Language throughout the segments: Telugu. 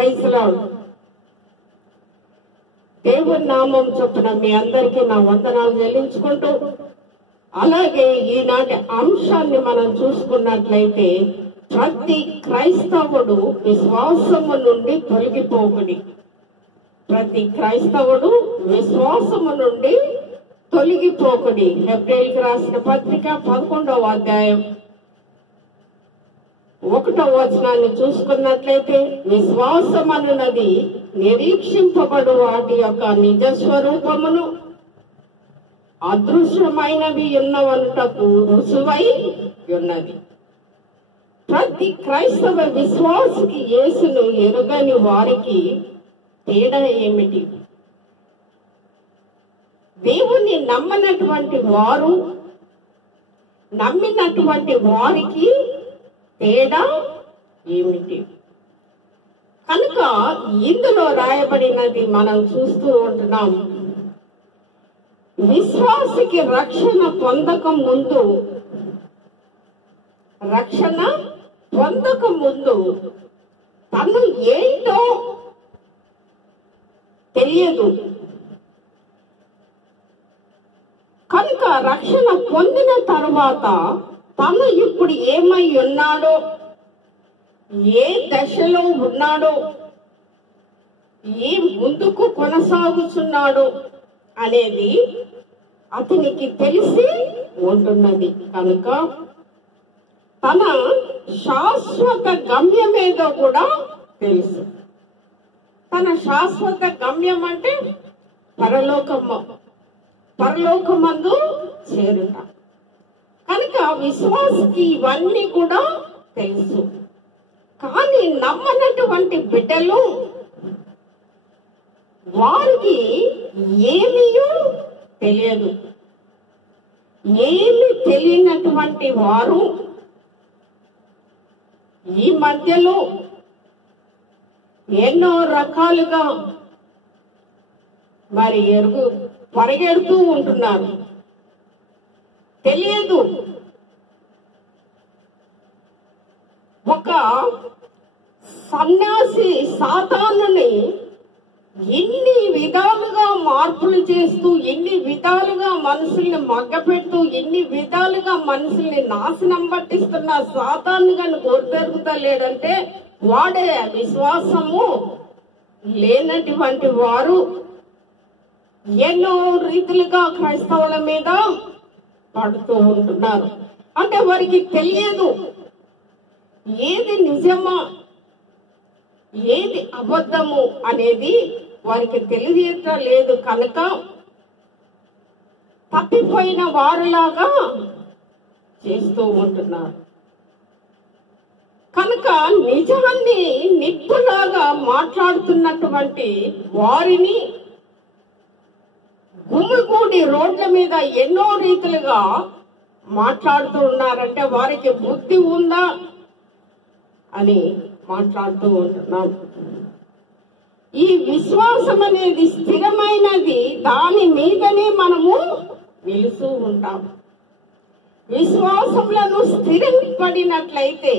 Praise lord. దేవుని నామం చొప్పున మీ అందరికీ నా వందనాలు చెల్లించుకుంటూ, అలాగే ఈనాటి అంశాన్ని మనం చూసుకున్నట్లయితే ప్రతి క్రైస్తవుడు విశ్వాసము నుండి తొలగిపోకుడి. ప్రతి క్రైస్తవుడు విశ్వాసము నుండి తొలగిపోకుడి. హెబ్రేయులకు రాసిన పత్రిక 11వ అధ్యాయం 1వ వచనాన్ని చూసుకున్నట్లయితే, విశ్వాసం అన్నది నిరీక్షింపబడు వాటి యొక్క నిజ స్వరూపమును అదృశ్యమైనవి ఉన్నవనుటకు రుజువై ఉన్నది. ప్రతి క్రైస్తవ విశ్వాసికి యేసును ఎరుగని వారికి తేడా ఏమిటి? దేవుణ్ణి నమ్మనటువంటి వారు, నమ్మినటువంటి వారికి తేడా ఏమిటి? కనుక ఇందులో రాయబడినది మనం చూస్తూ ఉంటున్నాం. విశ్వాసికి రక్షణ పొందక ముందు తను ఏంటో తెలియదు. కనుక రక్షణ పొందిన తర్వాత తను ఇప్పుడు ఏమై ఉన్నాడో, ఏ దశలో ఉన్నాడో, ఏ ముందుకు కొనసాగుతున్నాడో అనేది అతనికి తెలిసి ఉంటున్నది. కనుక తన శాశ్వత గమ్యమేదో కూడా తెలుసు. తన శాశ్వత గమ్యం అంటే పరలోకమందు చేరుట. కనుక విశ్వాసికి ఇవన్నీ కూడా తెలుసు. కానీ నమ్మనటువంటి బిడ్డలు, వారికి ఏమీ తెలియదు. ఏమి తెలియనటువంటి వారు ఈ మధ్యలో ఎన్నో రకాలుగా పరిగెడుతూ ఉంటున్నారు. తెలియదు. ఒక సన్యాసి సాతానుని ఎన్ని విధాలుగా మార్పులు చేస్తూ, ఎన్ని విధాలుగా మనుషుల్ని మగ్గపెడుతూ, ఎన్ని విధాలుగా మనుషుల్ని నాశనం పట్టిస్తున్న సాతాను గాని కోరుపెరుగుతలేడంటే వాడే విశ్వాసము లేనటువంటి వారు ఎన్నో రీతిలుగా క్రైస్తవుల మీద పడుతూ ఉంటున్నారు. అంటే వారికి తెలియదు ఏది నిజమా, ఏది అబద్ధము అనేది వారికి తెలియట్లేదు. కనుక తప్పిపోయిన వారిలాగా చేస్తూ ఉంటున్నారు. కనుక నిజాన్ని నిప్పులాగా మాట్లాడుతున్నటువంటి వారిని గుమిగూడి రోడ్ల మీద ఎన్నో రీతిలుగా మాట్లాడుతూ ఉన్నారంటే వారికి బుద్ధి ఉందా అని మాట్లాడుతూ ఉంటున్నాం. ఈ విశ్వాసం అనేది స్థిరమైనది. దాని మీదనే మనము నిలుస్తూ ఉంటాం. విశ్వాసములను స్థిరపడినట్లయితే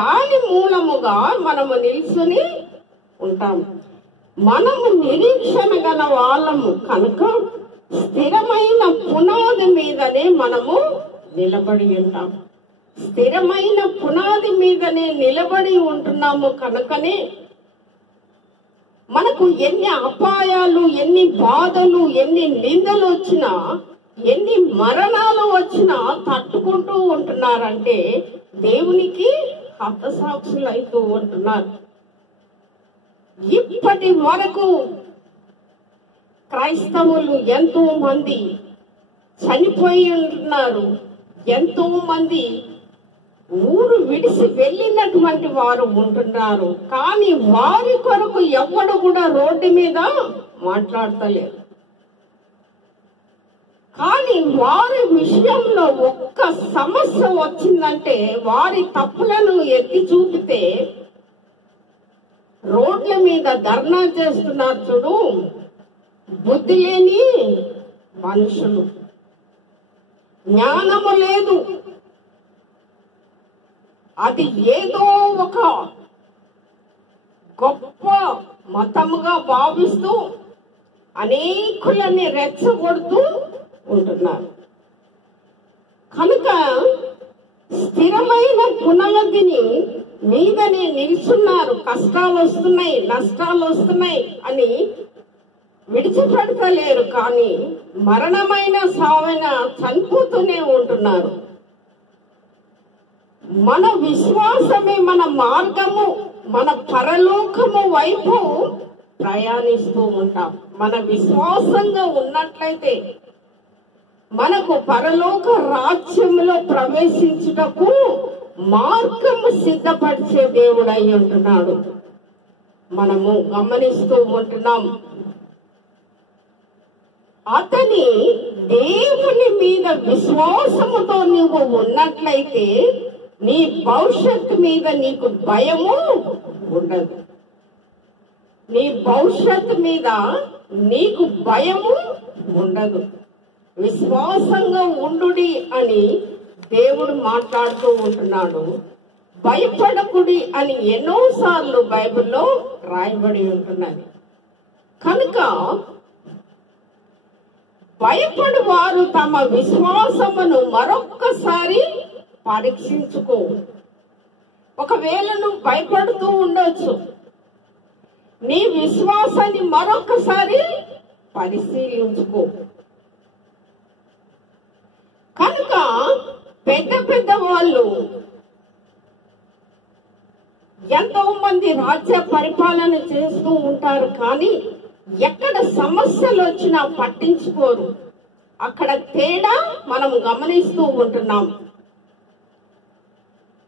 దాని మూలముగా మనము నిలుచుని ఉంటాం. మనము నిరీక్షణ గల వాళ్ళము కనుక స్థిరమైన పునాది మీదనే మనము నిలబడి ఉంటాం. స్థిరమైన పునాది మీదనే నిలబడి ఉంటున్నాము. కనుకనే మనకు ఎన్ని అపాయాలు, ఎన్ని బాధలు, ఎన్ని నిందలు వచ్చినా, ఎన్ని మరణాలు వచ్చినా తట్టుకుంటూ ఉంటున్నారంటే దేవునికి హతసాక్షులు అవుతూ ఉంటున్నారు. ఇప్పటి వరకు క్రైస్తవులు ఎంతో మంది చనిపోయి ఉంటున్నారు. ఎంతో మంది ఊరు విడిసి వెళ్ళినటువంటి వారు ఉంటున్నారు. కానీ వారి కొరకు ఎవడు కూడా రోడ్డు మీద మాట్లాడతలేరు. కానీ వారి విషయంలో ఒక్క సమస్య వచ్చిందంటే, వారి తప్పులను ఎత్తి చూపితే రోడ్ల మీద ధర్నా చేస్తున్నారు. చూడు, బుద్ధి లేని మనుషులు, జ్ఞానము లేదు. అది ఏదో ఒక గొప్ప మతముగా భావిస్తూ అనేకులని రెచ్చగొడుతూ ఉంటున్నారు. కనుక స్థిరమైన పునాదిని మీదనే నిల్చున్నారు. కష్టాలు వస్తున్నాయి, నష్టాలు వస్తున్నాయి అని విడిచిపెడతలేరు, కానీ మరణమైన సావైన చనిపోతూనే ఉంటున్నారు. మన విశ్వాసమే మన మార్గము, మన పరలోకము వైపు ప్రయాణిస్తూ ఉంటాం. మన విశ్వాసంగా ఉన్నట్లయితే మనకు పరలోక రాజ్యంలో ప్రవేశించుటకు మార్గము సిద్ధపరిచే దేవుడై ఉంటున్నాడు. మనము గమనిస్తూ ఉంటున్నాం. అతని దేవుని మీద విశ్వాసముతో నువ్వు ఉన్నట్లయితే నీ భవిష్యత్తు మీద నీకు భయము ఉండదు. నీ భవిష్యత్తు మీద నీకు భయము ఉండదు. విశ్వాసంగా ఉండుడి అని దేవుడు మాట్లాడుతూ ఉంటున్నాడు. భయపడకుడి అని ఎన్నోసార్లు బైబిల్లో రాయబడి ఉంటున్నది. కనుక భయపడు వారు తమ విశ్వాసమును మరొక్కసారి పరీక్షించుకో. ఒకవేళ నువ్వు భయపడుతూ ఉండొచ్చు, నీ విశ్వాసాన్ని మరొకసారి పరిశీలించుకో. కనుక పెద్ద పెద్ద వాళ్ళు ఎంతో మంది రాజ్య పరిపాలన చేస్తూ ఉంటారు, కానీ ఎక్కడ సమస్యలు వచ్చినా పట్టించుకోరు. అక్కడ తేడా మనం గమనిస్తూ ఉంటున్నాం.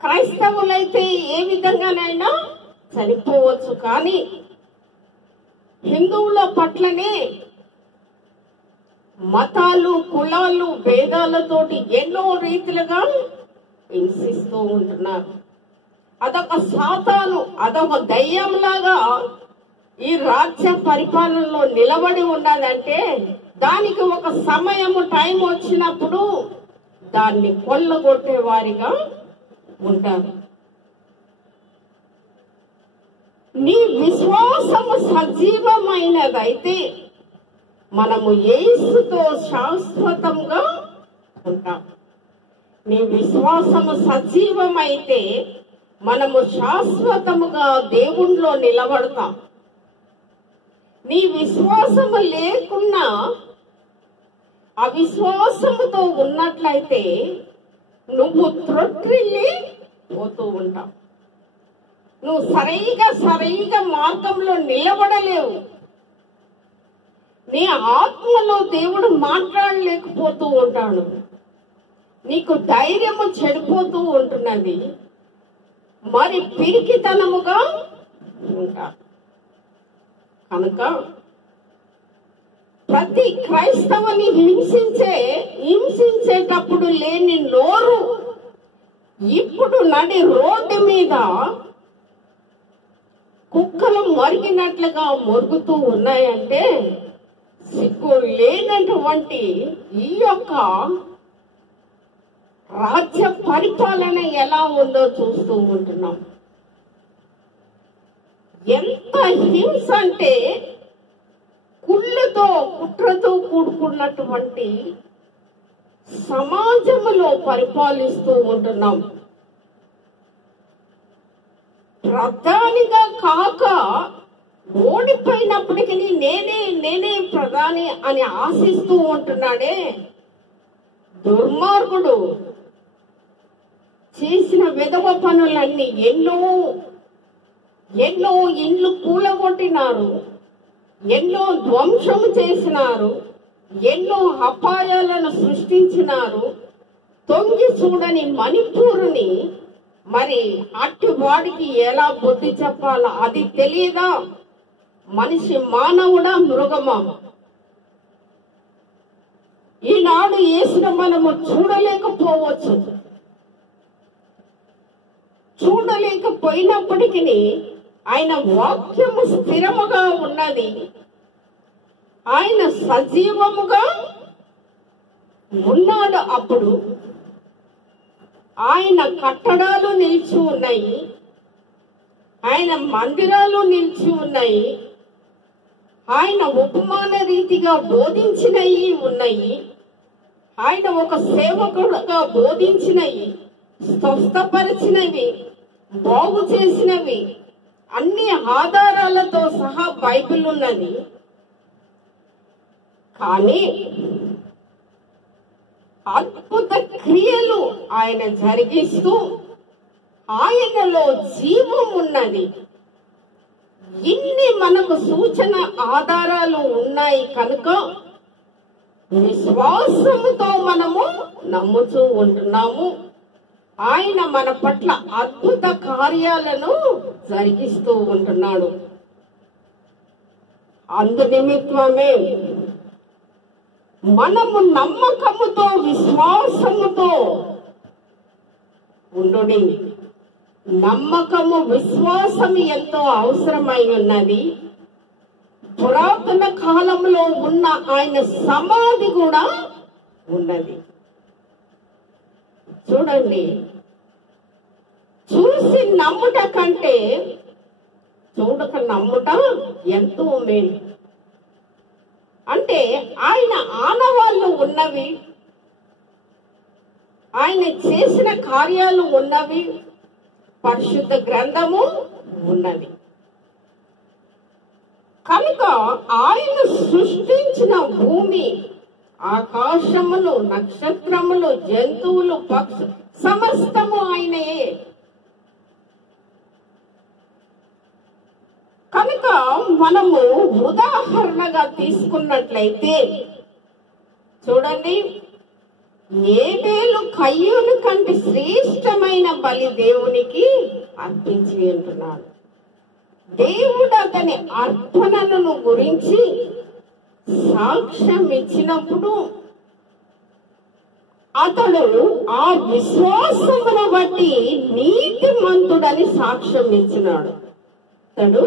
క్రైస్తవులైతే ఏ విధంగానైనా చనిపోవచ్చు, కానీ హిందువుల పట్లనే మతాలు, కులాలు, భేదాలతోటి ఎన్నో రీతిలుగా హింసిస్తూ ఉంటున్నారు. అదొక సాతాను, అదొక దయ్యంలాగా ఈ రాజ్య పరిపాలనలో నిలబడి ఉన్నదంటే దానికి ఒక సమయము, టైం వచ్చినప్పుడు దాన్ని కొల్లగొట్టే వారిగా ఉంటారు. నీ విశ్వాసము సజీవమైనదైతే మనము యేసుతో శాశ్వతంగా ఉంటాం. నీ విశ్వాసము సజీవమైతే మనము శాశ్వతముగా దేవునిలో నిలబడతాం. నీ విశ్వాసము లేకున్నా అవిశ్వాసముతో ఉన్నట్లయితే నువ్వు త్రొట్టిల్లి పోతూ ఉంటావు. నువ్వు సరైన మార్గంలో నిలబడలేవు. నీ ఆత్మలో దేవుడు మాట్లాడలేకపోతూ ఉంటాడు. నీకు ధైర్యము చెడిపోతూ ఉంటున్నది. మరి పిరికితనముగా ఉంటా. కనుక ప్రతి క్రైస్తవుని హింసించేటప్పుడు లేని నోరు ఇప్పుడు నడి రోడ్డు మీద కుక్కలు మొరిగినట్లుగా మొరుగుతూ ఉన్నాయంటే సిగ్గు లేనటువంటి ఈ యొక్క రాజ్య పరిపాలన ఎలా ఉందో చూస్తూ ఉంటున్నాం. ఎంత హింస అంటే కుళ్ళతో, కుట్రతో కూడుకున్నటువంటి సమాజంలో పరిపాలిస్తూ ఉంటున్నాం. ప్రధానిగా కాక ఓడిపోయినప్పటికీ నేనే ప్రధాని అని ఆశిస్తూ ఉంటున్నాడే దుర్మార్గుడు. చేసిన విధవ పనులన్నీ ఎన్నో ఇండ్లు కూలగొట్టినారు, ఎన్నో ధ్వంసము చేసినారు, ఎన్నో అపాయాలను సృష్టించినారు. తొంగి చూడని మణిపూరుని మరి అట్టి వాడికి ఎలా బుద్ధి చెప్పాలా అది తెలియదా? మనిషి మానవుడా, మృగమా? ఈనాడు యేసును మనము చూడలేకపోయినప్పటికీ ఆయన వాక్యము స్థిరముగా ఉన్నది. ఆయన సజీవముగా ఉన్నాడు. అప్పుడు ఆయన కట్టడాలు నిలిచి ఉన్నాయి. ఆయన మందిరాలు నిలిచి ఉన్నాయి. ఆయన ఉపమాన రీతిగా బోధించినవి ఉన్నాయి. ఆయన ఒక సేవకుడుగా బోధించినవి, స్వస్థపరిచినవి, బాగు చేసినవి అన్ని ఆధారాలతో సహా బైబిల్ ఉన్నది. కానీ అద్భుత క్రియలు ఆయన జరిగిస్తూ ఆయనలో జీవం ఉన్నది. ఇన్ని మనకు సూచన ఆధారాలు ఉన్నాయి కనుక విశ్వాసముతో మనము నమ్ముతూ ఉంటున్నాము. ఆయన మన పట్ల అద్భుత కార్యాలను జరిగిస్తూ ఉంటున్నాడు. అందు నిమిత్తమే మనము నమ్మకముతో విశ్వాసముతో ఉండుడి. నమ్మకము విశ్వాసము ఎంతో అవసరమై ఉన్నది. పురాతన కాలంలో ఉన్న ఆయన సమాధి కూడా ఉన్నది. చూడండి, చూసి నమ్ముట కంటే చూడక నమ్ముట ఎంతో మేలు. అంటే ఆయన ఆనవాళ్ళు ఉన్నవి, ఆయన చేసిన కార్యాలు ఉన్నవి, పరిశుద్ధ గ్రంథము ఉన్నది. కనుక ఆయన సృష్టించిన భూమి, ఆకాశములు, నక్షత్రములు, జంతువులు, పక్షులు సమస్తము ఆయనే. కనుక మనము ఉదాహరణగా తీసుకున్నట్లయితే చూడండి, ఏబేలు కయ్యూను కంటే శ్రేష్టమైన బలి దేవునికి అర్పించి ఉంటున్నాడు. దేవుడు అతని అర్పణలను గురించి సాక్ష్యం ఇచ్చినప్పుడు అతడు ఆ విశ్వాసమును బట్టి నీతిమంతుడని సాక్ష్యం ఇచ్చినాడు. అతడు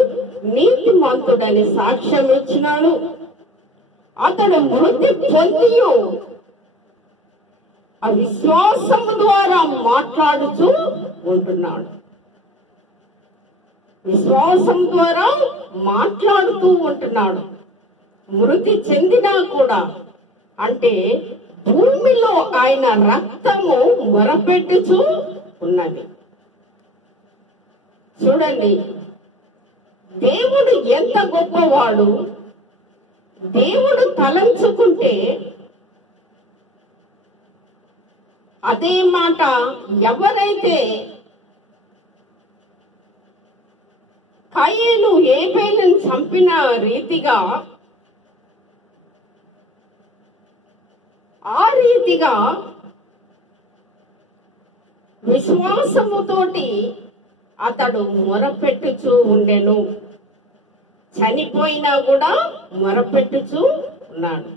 నీతిమంతుడని సాక్ష్యం ఇచ్చినాడు. అతడు మృతి పొంది ఆ విశ్వాసము ద్వారా మాట్లాడుతూ ఉంటున్నాడు. విశ్వాసం ద్వారా మాట్లాడుతూ ఉంటున్నాడు. మృతి చెందినా కూడా, అంటే భూమిలో ఆయన రక్తము మొరపెట్టుచూ ఉన్నది. చూడండి, దేవుడు ఎంత గొప్పవాడు. దేవుడు తలంచుకుంటే అదే మాట ఎవరైతే కయీను ఏబేలును చంపిన రీతిగా ఆ రీతిగా విశ్వాసముతోటి అతడు మొరపెట్టుచూ ఉండెను. చనిపోయినా కూడా మొరపెట్టుచూ ఉన్నాడు.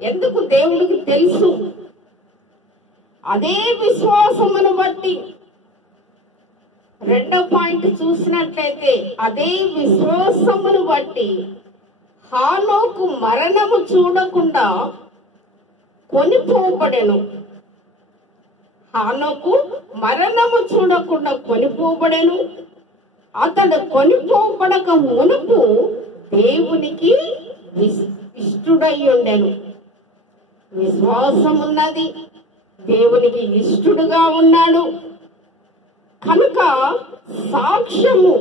ఎందుకు? దేవుడికి తెలుసు. అదే విశ్వాసమును బట్టి రెండో పాయింట్ చూసినట్లయితే, అదే విశ్వాసమును బట్టి హానోకు మరణము చూడకుండా కొనిపోబడెను. హానోకు మరణము చూడకుండా కొనిపోబడెను. అతడు కొనిపోబడక మునుపు దేవునికి ఇష్టుడై ఉండెను. విశ్వాసం ఉన్నది, దేవునికి ఇష్టుడుగా ఉన్నాడు కనుక సాక్ష్యము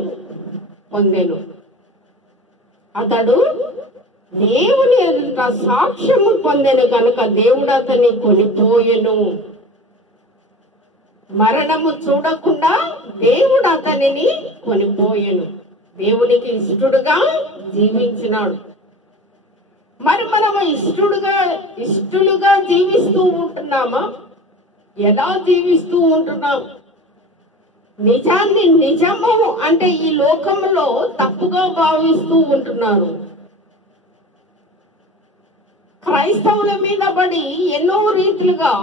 పొందెను. అతడు దేవుని ఎదుట సాక్ష్యము పొందెను కనుక దేవుడు అతన్ని కొనిపోయెను. మరణము చూడకుండా దేవుడు అతనిని కొనిపోయెను. దేవునికి ఇష్టడుగా జీవించినాడు. మరి మనము ఇష్టలుగా జీవిస్తూ ఉంటున్నామా? ఎలా జీవిస్తూ ఉంటున్నాం? నిజాన్ని నిజము అంటే ఈ లోకంలో తప్పుగా భావిస్తూ ఉంటున్నారు. క్రైస్తవుల మీద పడి ఎన్నో రీతిలుగా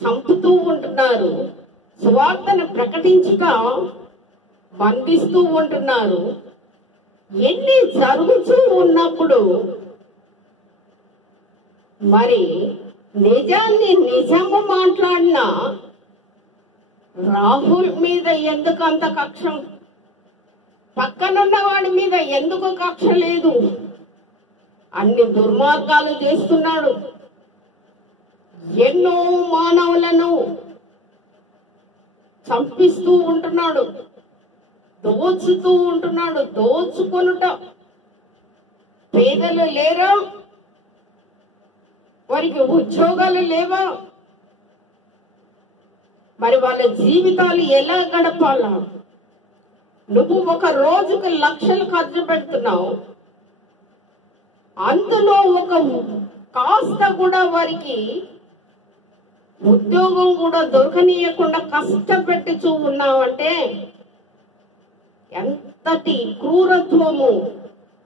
చంపుతూ ఉంటున్నారు. సువార్తను ప్రకటించుట బంధిస్తూ ఉంటున్నారు. ఎన్ని జరుగుతూ ఉన్నప్పుడు మరి నిజాన్ని నిజము మాట్లాడిన రాహుల్ మీద ఎందుకు అంత కక్ష? పక్కనున్న వాడి మీద ఎందుకు కక్ష లేదు? అన్ని దుర్మార్గాలు చేస్తున్నాడు. ఎన్నో మానవులను చంపిస్తూ ఉంటున్నాడు, దోచుతూ ఉంటున్నాడు. దోచుకొనుట. పేదలు లేరా? వారికి ఉద్యోగాలు లేవా? మరి వాళ్ళ జీవితాలు ఎలా గడపాలా? నువ్వు ఒక రోజుకు లక్షలు ఖర్చు పెడుతున్నావు, అందులో ఒక కాస్త కూడా వారికి ఉద్యోగం కూడా దొరకనీయకుండా కష్టపెట్టుచూ ఉన్నావంటే ఎంతటి క్రూరత్వము!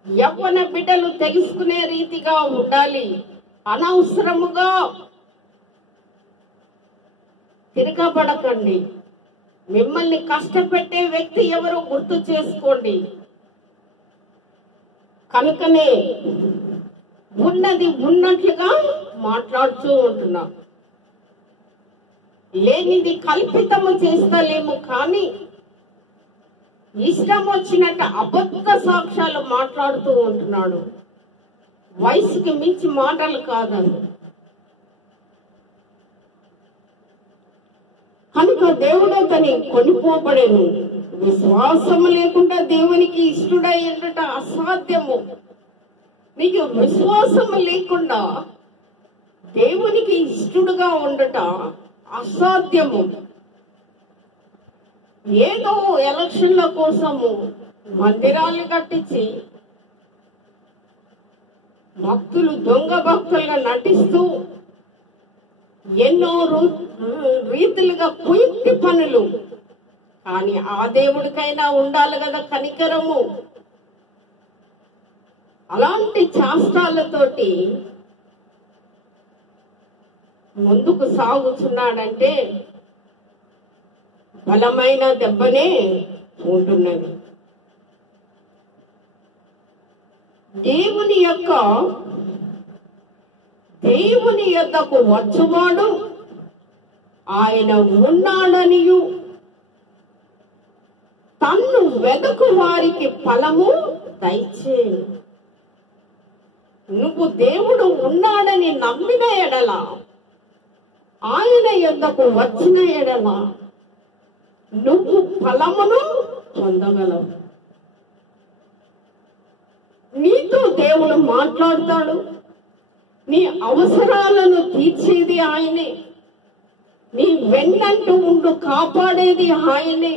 యవ్వన బిడ్డలు తెలుసుకునే రీతిగా ఉండాలి. అనవసరముగా తిరగబడకండి. మిమ్మల్ని కష్టపెట్టే వ్యక్తి ఎవరో గుర్తు చేసుకోండి. కనుకనే ఉన్నది ఉన్నట్లుగా మాట్లాడుతూ ఉంటున్నాం. లేనిది కల్పితము చేస్తలేము, కానీ ఇష్టం వచ్చినట్టు అబద్ధ సాక్ష్యాలు మాట్లాడుతూ ఉంటున్నాడు. వయసుకి మించి మాటలు కాదని. కనుక దేవుడు అతని కొనిపోబడేను. విశ్వాసము లేకుండా దేవునికి ఇష్టడై ఉండట అసాధ్యము. నీకు విశ్వాసము లేకుండా దేవునికి ఇష్టడుగా ఉండట అసాధ్యము. ఏదో ఎలక్షన్ల కోసము మందిరాలు కట్టించి భక్తులు దొంగ భక్తులుగా నటిస్తూ ఎన్నో రీతులుగా కుయుక్తి పనులు. కానీ ఆ దేవుడికైనా ఉండాలి కదా కనికరము. అలాంటి శాస్త్రాలతోటి ముందుకు సాగుతున్నాడంటే బలమైన దెబ్బనే ఉంటున్నది. దేవుని యొద్దకు వచ్చువాడు ఆయన ఉన్నాడనియు తన్ను వెదకు వారికి ఫలము దయచేయు. నువ్వు దేవుడు ఉన్నాడని నమ్మిన ఎడల, ఆయన యొద్దకు వచ్చిన ఎడల నువ్వు ఫలమును పొందగలవు. నీతో దేవుడు మాట్లాడతాడు. నీ అవసరాలను తీర్చేది ఆయనే. నీ వెన్నంటూ ఉండు కాపాడేది ఆయనే.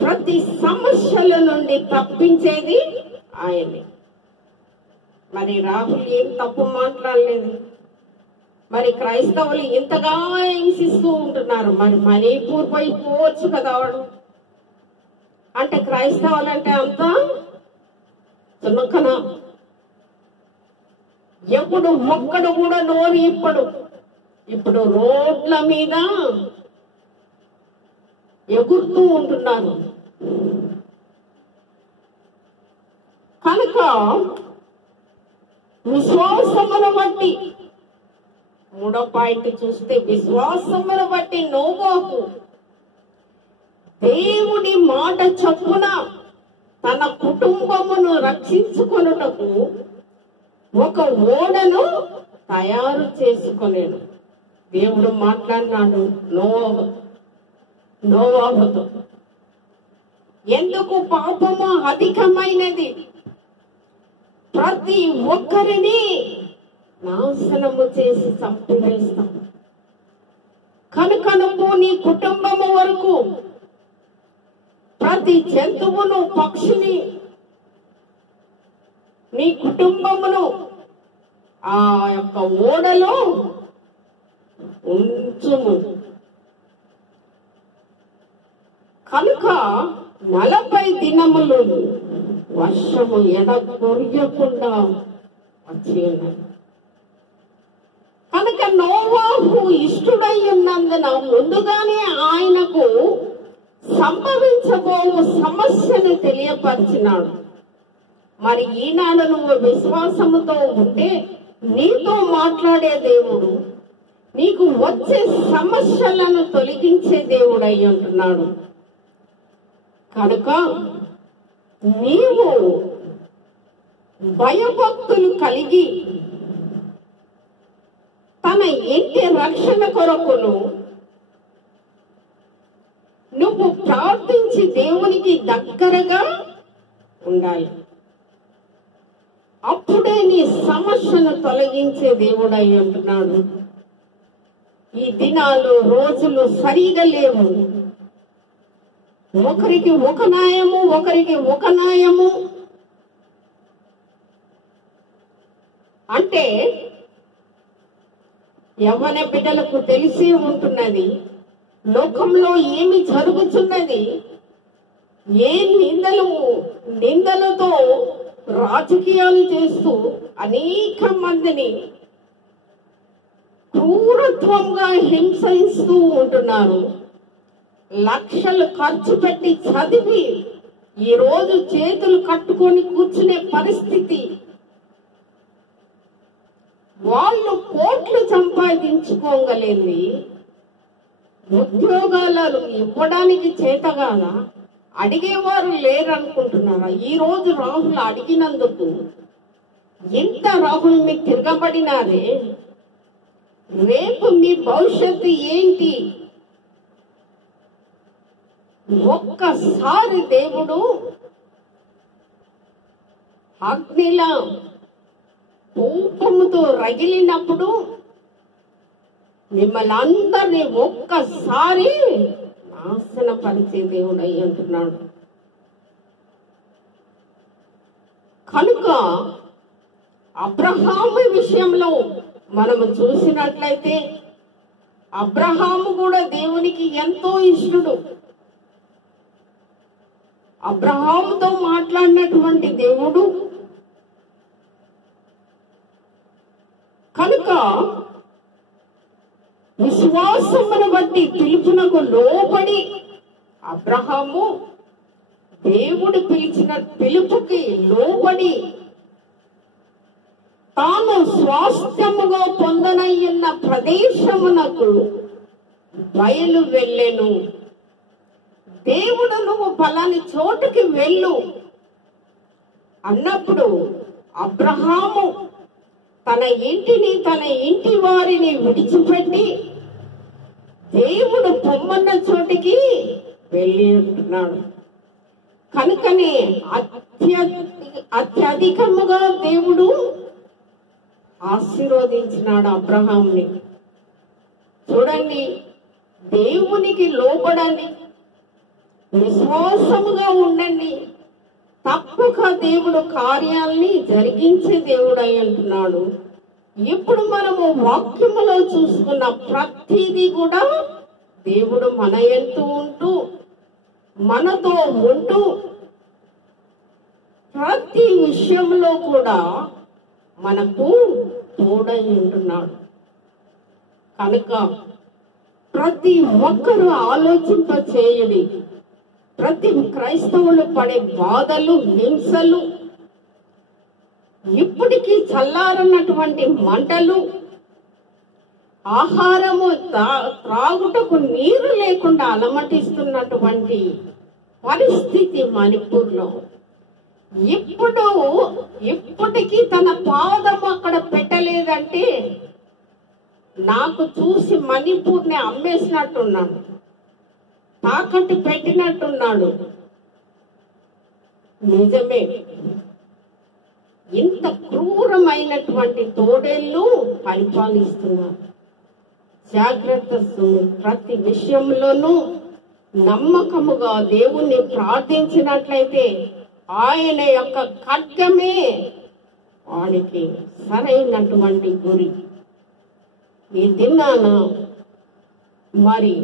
ప్రతి సమస్యల నుండి తప్పించేది ఆయనే. మరి రాహుల్ ఏం తప్పు మాట్లాడలేదు. మరి క్రైస్తవులు ఇంతగా హింసిస్తూ ఉంటున్నారు. మరి మణిపూర్ పోయి పోవచ్చు కదా వాడు. అంటే క్రైస్తవులు అంటే అంత చునకన. ఎప్పుడు ఒక్కడు కూడా నోరు ఇప్పడు. ఇప్పుడు రోడ్ల మీద ఎగురుతూ ఉంటున్నారు. కనుక విశ్వాసమును బట్టి, మూడో పాయింట్ చూస్తే, విశ్వాసమును బట్టి నోవాహు దేవుడి మాట చొప్పున తన కుటుంబమును రక్షించుకొనుటకు ఒక ఓడను తయారు చేసుకొనేను. దేవుడు మాట్లాడినాడు నోవాహుతో. ఎందుకు? పాపము అధికమైనది, ప్రతి ఒక్కరిని నాశనము చేసి చంపివేస్తాం. కనుక నువ్వు నీ కుటుంబము వరకు ప్రతి జంతువును, పక్షిని, నీ కుటుంబమును ఆ యొక్క ఓడలో ఉంచుము. కనుక 40 దినములు వర్షము ఎడకొరియకుండా వచ్చి ఉన్నది. కనుక నోవాహు ఇష్టుడై ఉన్నందున ముందుగానే ఆయనకు సంభవించబో సమస్యను తెలియపరిచినాడు. మరి ఈనాడు నువ్వు విశ్వాసముతో ఉంటే నీతో మాట్లాడే దేవుడు నీకు వచ్చే సమస్యలను తొలగించే దేవుడు అయి ఉంటున్నాడు. కనుక నీవు భయభక్తులు కలిగి తన ఇంటి రక్షణ కొరకును నువ్వు ప్రార్థించి దేవునికి దగ్గరగా ఉండాలి. అప్పుడే నీ సమస్యను తొలగించే దేవుడై ఉంటున్నాడు. ఈ దినాలు రోజులు సరిగా లేవు. ఒకరికి ఒక న్యాయము, ఒకరికి ఒక న్యాయము. అంటే యవ్వన బిడ్డలకు తెలిసే ఉంటున్నది లోకంలో ఏమి జరుగుతున్నది. ఏ నిందలతో రాజకీయాలు చేస్తూ అనేక మందిని క్రూరత్వంగా హింసిస్తూ ఉంటున్నారు. లక్షలు ఖర్చు పెట్టి చదివి ఈ రోజు చేతులు కట్టుకొని కూర్చునే పరిస్థితి. వాళ్ళు కోట్లు సంపాదించుకోగలేంది ఉద్యోగాలు ఇవ్వడానికి చేతగానా? అడిగేవారు లేరనుకుంటున్నారా? ఈ రోజు రాహుల్ అడిగినందుకు ఎంత రాహుల్ మీకు తిరగబడినారే. రేపు మీ భవిష్యత్తు ఏంటి? ఒక్కసారి దేవుడు అగ్నిలా కోపముతో రగిలినప్పుడు మిమ్మల్ని అందరినీ ఒక్కసారి నాశనపరిచే దేవుడు అయి అంటున్నాడు. కనుక అబ్రహాము విషయంలో మనము చూసినట్లయితే అబ్రహాము కూడా దేవునికి ఎంతో ఇష్టడు. అబ్రహాముతో మాట్లాడినటువంటి దేవుడు. కనుక విశ్వాసమును బట్టి పిలుపునకు లోబడి అబ్రహాము దేవుడు పిలిచిన పిలుపుకి లోబడి తాను స్వాస్థ్యముగా పొందనయ్యున్న ప్రదేశమునకు బయలు వెళ్ళెను. దేవుడు నువ్వు పలాని చోటుకి వెళ్ళు అన్నప్పుడు అబ్రహాము తన ఇంటిని తన ఇంటి వారిని విడిచిపెట్టి దేవుడు పొమ్మన్న చోటికి వెళ్ళి ఉంటున్నాడు. కనుకనే అత్యధికముగా దేవుడు ఆశీర్వదించినాడు అబ్రహాంని. చూడండి, దేవునికి లోబడండి, విశ్వాసముగా ఉండండి, తప్పక దేవుడు కార్యాలని జరిగించే దేవుడు అయి అంటున్నాడు. ఇప్పుడు మనము వాక్యములో చూసుకున్న ప్రతిదీ కూడా దేవుడు మన ఎంతూ ఉంటూ మనతో ఉంటూ ప్రతి విషయంలో కూడా మనకు తోడై ఉంటున్నాడు. కనుక ప్రతి ఒక్కరూ ఆలోచింప చేయడి. ప్రతి క్రైస్తవులు పడే బాధలు, హింసలు, ఇప్పటికీ చల్లారన్నటువంటి మంటలు, ఆహారము త్రాగుటకు నీరు లేకుండా అలమటిస్తున్నటువంటి పరిస్థితి మణిపూర్లో. ఇప్పటికీ తన పాదం అక్కడ పెట్టలేదంటే నాకు చూసి మణిపూర్ని అమ్మేసినట్టున్నాడు, తాకట్టు పెట్టినట్టున్నాడు. నిజమే, ఇంత క్రూరమైనటువంటి తోడేళ్ళు పరిపాలిస్తున్నారు. జాగ్రత్త, ప్రతి విషయంలోనూ నమ్మకముగా దేవుణ్ణి ప్రార్థించినట్లయితే ఆయన యొక్క ఖడ్గమే వాడికి సరైనటువంటి గురి. ఈ దినాన మరి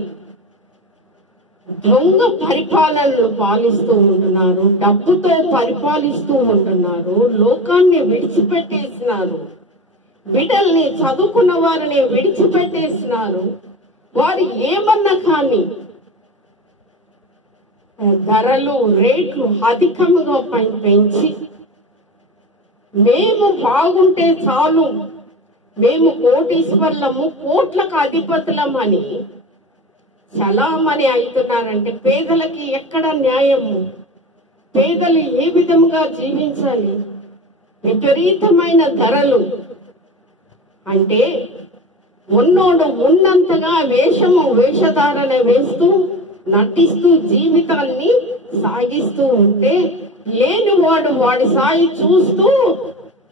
దొంగ పరిపాలనలు పాలిస్తూ ఉంటున్నారు, డబ్బుతో పరిపాలిస్తూ ఉంటున్నారు, లోకాన్ని విడిచిపెట్టేసినారు, బిడ్డల్ని చదువుకున్న వారిని విడిచిపెట్టేసినారు. వారు ఏమన్నా కానీ ధరలు, రేట్లు అధికముగా పెంచి మేము బాగుంటే చాలు, మేము కోటీశ్వర్లము, కోట్లకు అధిపతులమని చలామణి అవుతున్నారంటే పేదలకి ఎక్కడ న్యాయము? పేదలు ఏ విధంగా జీవించాలి, విపరీతమైన ధరలు. అంటే ఉన్నోడు ఉన్నంతగా వేషధారణ వేస్తూ నటిస్తూ జీవితాన్ని సాగిస్తూ ఉంటే, లేనివాడు వాడి సాయి చూస్తూ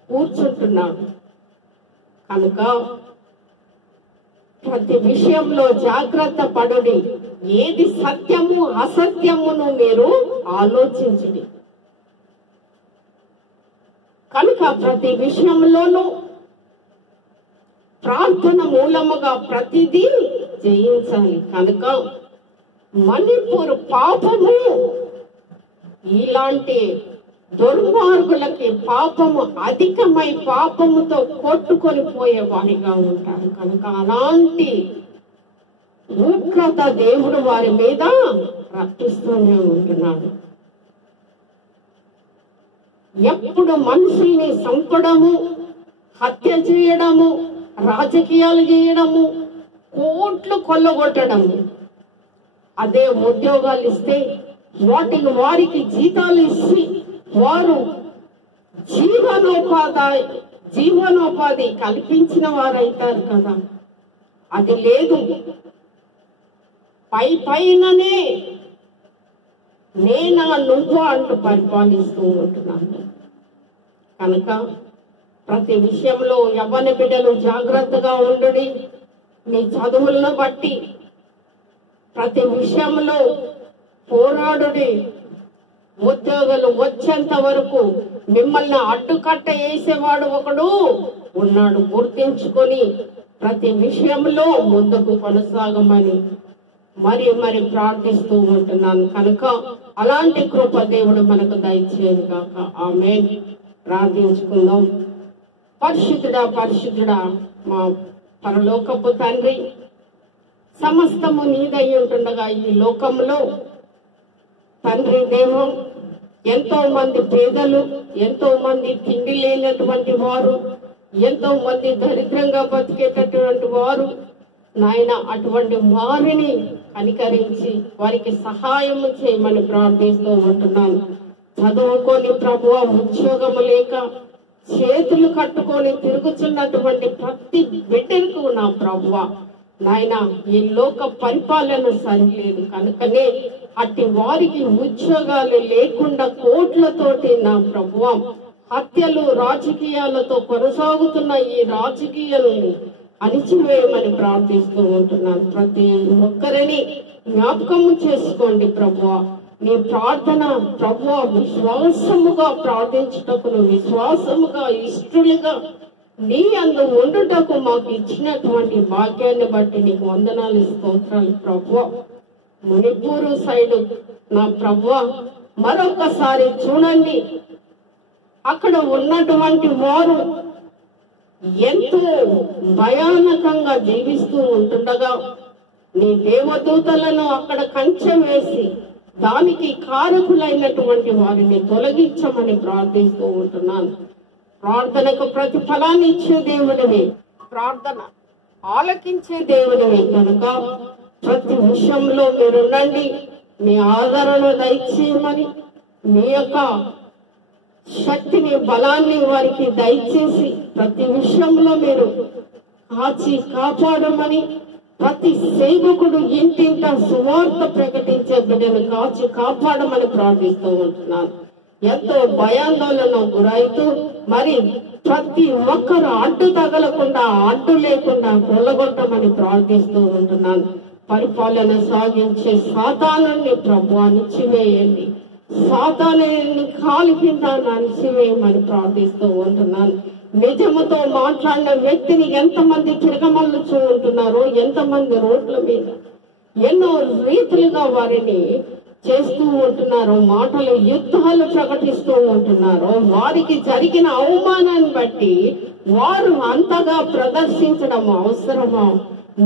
కూర్చుంటున్నాడు. కనుక ప్రతి విషయంలో జాగ్రత్త పడుడి. ఏది సత్యము అసత్యమును మీరు ఆలోచించండి. కనుక ప్రతి విషయంలోనూ ప్రార్థన మూలముగా ప్రతిదీ జయించాలి. కనుక మణిపూర్ పాపము ఇలాంటి దుర్మార్గులకి పాపము అధికమై పాపముతో కొట్టుకొని పోయే వారిగా ఉంటారు. కనుక అలాంటి ఉగ్రత దేవుడు వారి మీద రప్పిస్తూనే ఉంటున్నాడు. ఎప్పుడు మనుషుల్ని చంపడము, హత్య చేయడము, రాజకీయాలు చేయడము, కోట్లు కొల్లగొట్టడము. అదే ఉద్యోగాలు ఇస్తే వారికి జీతాలు ఇచ్చి వారు జీవనోపాధి కల్పించిన వారైతారు కదా. అది లేదు. పైననే నేనా నువ్వు అంటూ పరిపాలిస్తూ ఉంటున్నాను. కనుక ప్రతి విషయంలో యవ్వన బిడ్డలు జాగ్రత్తగా ఉండుడి. మీ చదువులను బట్టి ప్రతి విషయంలో పోరాడుడి. ఉద్యోగులు వచ్చేంత వరకు మిమ్మల్ని అడ్డుకట్ట వేసేవాడు ఒకడు ఉన్నాడు. గుర్తించుకొని ప్రతి విషయంలో ముందుకు కొనసాగమని మరి ప్రార్థిస్తూ ఉంటున్నాను. కనుక అలాంటి కృప దేవుడు మనకు దయచేయను గాక. ఆమేన్. ప్రార్థించుకుందాం. పరిశుద్ధుడా మా పరలోకపు తండ్రి, సమస్తము నీదై ఉంటుండగా ఈ లోకంలో తండ్రి దేవం ఎంతో మంది పేదలు, ఎంతో మంది తిండి లేనటువంటి వారు, ఎంతో మంది దరిద్రంగా బతికేటటువంటి వారు నాయన, అటువంటి వారిని కనికరించి వారికి సహాయం చేయమని ప్రార్థిస్తూ ఉంటున్నాను. చదువుకొని ప్రభువా ఉద్యోగము లేక చేతులు కట్టుకొని తిరుగుతున్నటువంటి ప్రతి బిడ్డకు నా ప్రభువా నాయన, ఈ లోక పరిపాలన సరిలేదు. కనుకనే అట్టి వారికి ఉద్యోగాలు లేకుండా కోట్లతోటి నా ప్రభువా హత్యలు రాజకీయాలతో కొనసాగుతున్న ఈ రాజకీయాలను అణిచివేయమని ప్రార్థిస్తూ ఉంటున్నాను. ప్రతి ఒక్కరిని జ్ఞాపకము చేసుకోండి ప్రభువా. నీ ప్రార్థన ప్రభువా విశ్వాసముగా ప్రార్థించుటకును, విశ్వాసముగా ఇష్టలుగా నీ అందు ఉండుటకు మాకు ఇచ్చినటువంటి భాగ్యాన్ని బట్టి నీకు వందనాలు, స్తోత్రాలు ప్రభువా. మణిపూరు సైడు నా ప్రభువా మరొకసారి చూడండి. అక్కడ ఉన్నటువంటి వారు ఎంతో భయానకంగా జీవిస్తూ ఉంటుండగా నీ దేవదూతలను అక్కడ కంచె వేసి దానికి కారకులైనటువంటి వారిని తొలగించమని ప్రార్థిస్తూ ఉంటున్నాను. ప్రార్థనకు ప్రతిఫలాన్ని ఇచ్చే దేవుడివి, ప్రార్థన ఆలకించే దేవుడివి. కనుక ప్రతి విషయంలో మీరుండండి. మీ ఆదరణ దయచేయమని, మీ యొక్క శక్తిని బలాన్ని వారికి దయచేసి ప్రతి విషయంలో మీరు కాపాడమని, ప్రతి సేవకుడు ఇంటింట సువార్త ప్రకటించే బిడ్డను కాపాడమని ప్రార్థిస్తూ ఉంటున్నాను. ఎంతో భయాందోళన గురైతూ మరి ప్రతి ఒక్కరు అడ్డు తగలకుండా, అడ్డు లేకుండా కొల్లగొట్టమని ప్రార్థిస్తూ ఉంటున్నాను. పరిపాలన సాగించే సాతానుని ప్రభు అణిచివేయండి, సాతానుని కాలి కింద అణిచివేయమని ప్రార్థిస్తూ ఉంటున్నాను. నిజముతో మాట్లాడిన వ్యక్తిని ఎంతమంది తిరగమల్లుచూ ఉంటున్నారో, ఎంతమంది రోడ్ల మీద ఎన్నో రీతులుగా వారిని చేస్తూ ఉంటున్నారో, మాటలు యుద్ధాలు ప్రకటిస్తూ ఉంటున్నారో, వారికి జరిగిన అవమానాన్ని బట్టి వారు అంతగా ప్రదర్శించడం అవసరమా?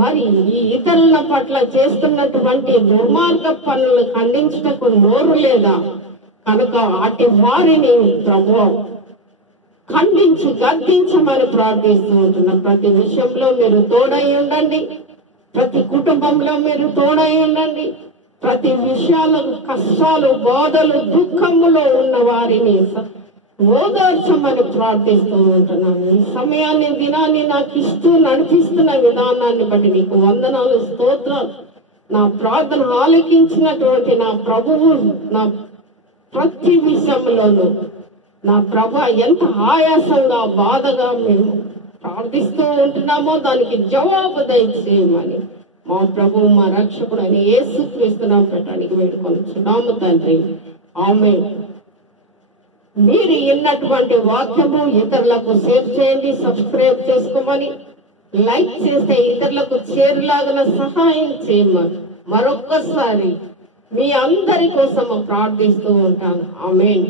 మరి ఈ ఇతరుల పట్ల చేస్తున్నటువంటి దుర్మార్గ పనులు ఖండించటకు నోరు లేదా? కనుక అటు వారిని ప్రభు ఖండించి గద్దించమని ప్రార్థిస్తూ ఉంటున్నాం. ప్రతి విషయంలో మీరు తోడై ఉండండి, ప్రతి కుటుంబంలో మీరు తోడై ఉండండి. ప్రతి విషయాలు, కష్టాలు, బాధలు, దుఃఖములో ఉన్న వారిని ఓదార్చమని ప్రార్థిస్తూ ఉంటున్నాను. ఈ సమయాన్ని, దినాన్ని నాకు ఇస్తూ నడిపిస్తున్న విధానాన్ని బట్టి నీకు వందనాలు, స్తోత్రాలు. నా ప్రార్థన ఆలకించినటువంటి నా ప్రభువు నా ప్రతి విషయంలోనూ నా ప్రభు ఎంత ఆయాసంగా, బాధగా మేము ప్రార్థిస్తూ ఉంటున్నామో దానికి జవాబు దయచేయమని మా ప్రభు, మా రక్షకుడు అని యేసుక్రీస్తునామం పెట్టడానికి వేడుకొనుచున్నాము తండ్రి. ఆమేన్. మీరు విన్నటువంటి వాక్యము ఇతరులకు షేర్ చేయండి, సబ్స్క్రైబ్ చేసుకోమని, లైక్ చేస్తే ఇతరులకు చేరులాగా సహాయం చేయమని మరొక్కసారి మీ అందరి కోసం ప్రార్థిస్తూ ఉంటాను. ఆమేన్.